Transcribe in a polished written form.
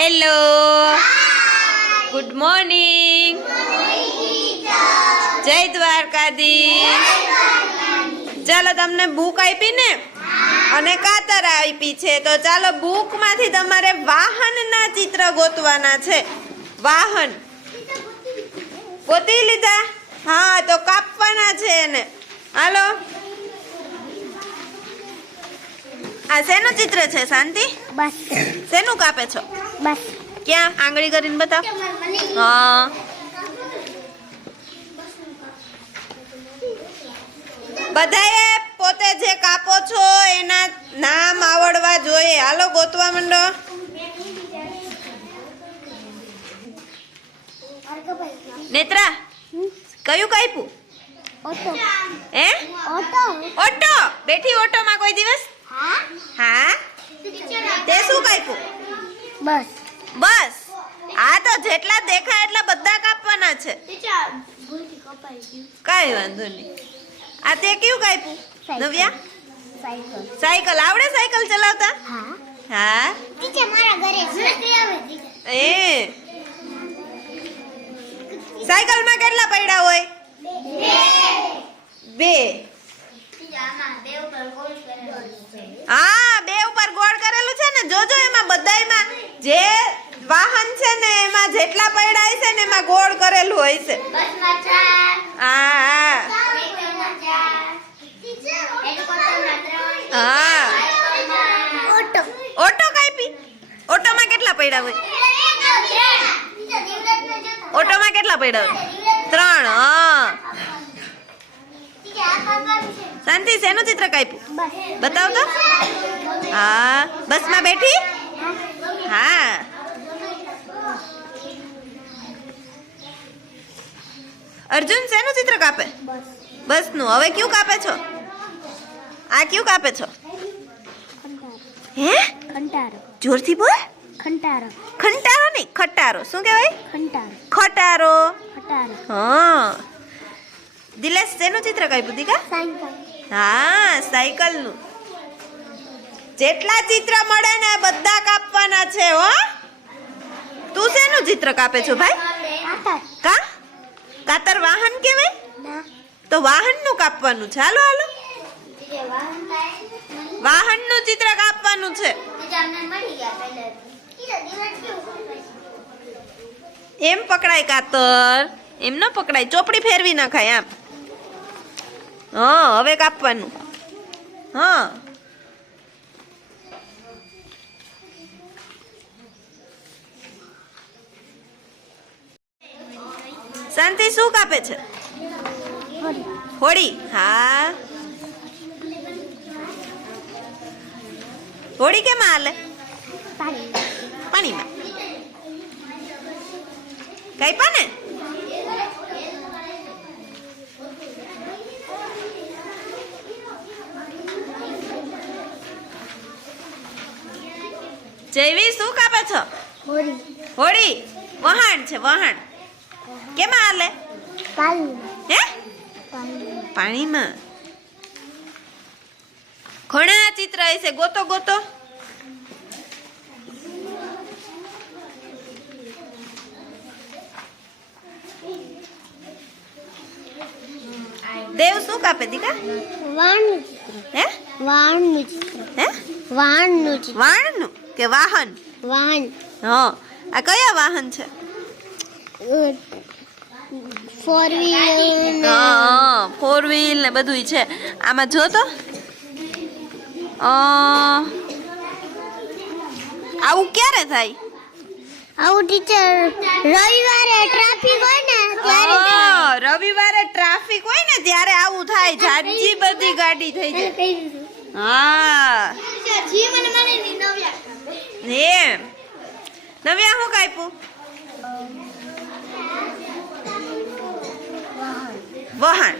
Hello, good morning, જય દ્વારકાધીશ. ચાલો, તમને બુક આપી ને અને કાતર આપી છે, તો ચાલો બુક માંથી તમારે વાહનના ચિત્ર ગોતવાના છે. વાહન ગોતી લીધા? હા, તો કાપવાના છે એને. હાલો, આ શેનું ચિત્ર છે શાંતિ? બસ. શેનું કાપે છો? બસ. ક્યાં આંગળી કરીને બતાવ. હા, બધાએ પોતે જે કાપો છો એના નામ આવડવા જોઈએ. હાલો, ગોતવા માંડો. નેત્રા, કયું કાપ્યું? ઓટો. હે? ઓટો. ઓટો. બેઠી ઓટોમાં કોઈ દિવસ? હા. તે શું કાપ્યું? બસ. બસ. આ તો જેટલા દેખાય એટલા બધા કાપવાના છે. કાઈ વાંધો નહીં. આ તે કયું કાપ્યું? નવ્યા? સાયકલ. સાયકલ આવડે? સાયકલ ચલાવતા? હા. હા. ટીચર મારા ઘરે છે. એ સાયકલમાં કેટલા પૈડા હોય? બે. હા, બે ઉપર ગોળ કરેલું છે ને. જોજો એમાં બધાયમાં જે વાહન છે ને એમાં જેટલા પૈડા હશે ને એમાં ગોળ કરેલું હોય છે. હા હા. ઓટો. ઓટો કાપી. ઓટોમાં કેટલા પૈડા હોય? ઓટોમાં કેટલા પૈડા હોય? 3. હા. શાંતિ, શેનું ચિત્ર કાપ્યું? બતાવ તો. હા, બસમાં બેઠી? હા. અર્જુન, શેનું ચિત્ર કાપે? બસનું. હવે કયું કાપે છો? આ કયું કાપે છો? હે? ખંટારો. જોરથી બોલ. ખંટારો. ખંટારો નહીં, ખટારો. શું કહેવાય? ખંટારો. ખટારો. ખટારો. હા. દિલેશ, શેનું ચિત્ર કાપ્યું દીકા? સાયકલ. હા, સાયકલનું. જેટલા ચિત્ર મળે ને બધા કાપવાના છે હો. તું શેનું ચિત્ર કાપે છો ભાઈ? કાતર. કા? કાતર વાહન કહેવાય? ના. તો વાહનનું કાપવાનું છે. હાલો હાલો, વાહનનું ચિત્ર કાપવાનું છે. એમ પકડાય કાતર? એમ ન પકડાય, ચોપડી ફેરવી નાખાય આમ. હા, હવે કાપવાનું. હા. શાંતિ, શું કાપે છે? હોળી. હા. હોળી કેમાં હાલે? પાણીમાં. કાપ્યા ને? જયવી, શું કાપે છો? હોળી. હોળી. વહાણ છે, વહાણ. કેમાં હાલે? પાણીમાં. હે? પાણીમાં. પાણીમાં. ઘણા ચિત્ર હશે, ગોતો ગોતો. દેવ, શું કાપે દીકા? વાણનું ચિત્ર. હે? વાણનું ચિત્ર. હે? વાણનું ચિત્ર. વાણનું કે વાહન? વાહન. હા. આ કયા વાહન છે? 4 વ્હીલ. હા, 4 વ્હીલ ને બધું છે. આમાં જો તો આવું ક્યારે થાય? આવું ટીચર રવિવારે ટ્રાફિક હોય ને ત્યારે હા, રવિવારે ટ્રાફિક હોય ને ત્યારે આવું થાય. જાજી બધી ગાડી થઈ જાય. હા. એમ. નવ્યા શું કાપ્યું? વહાણ.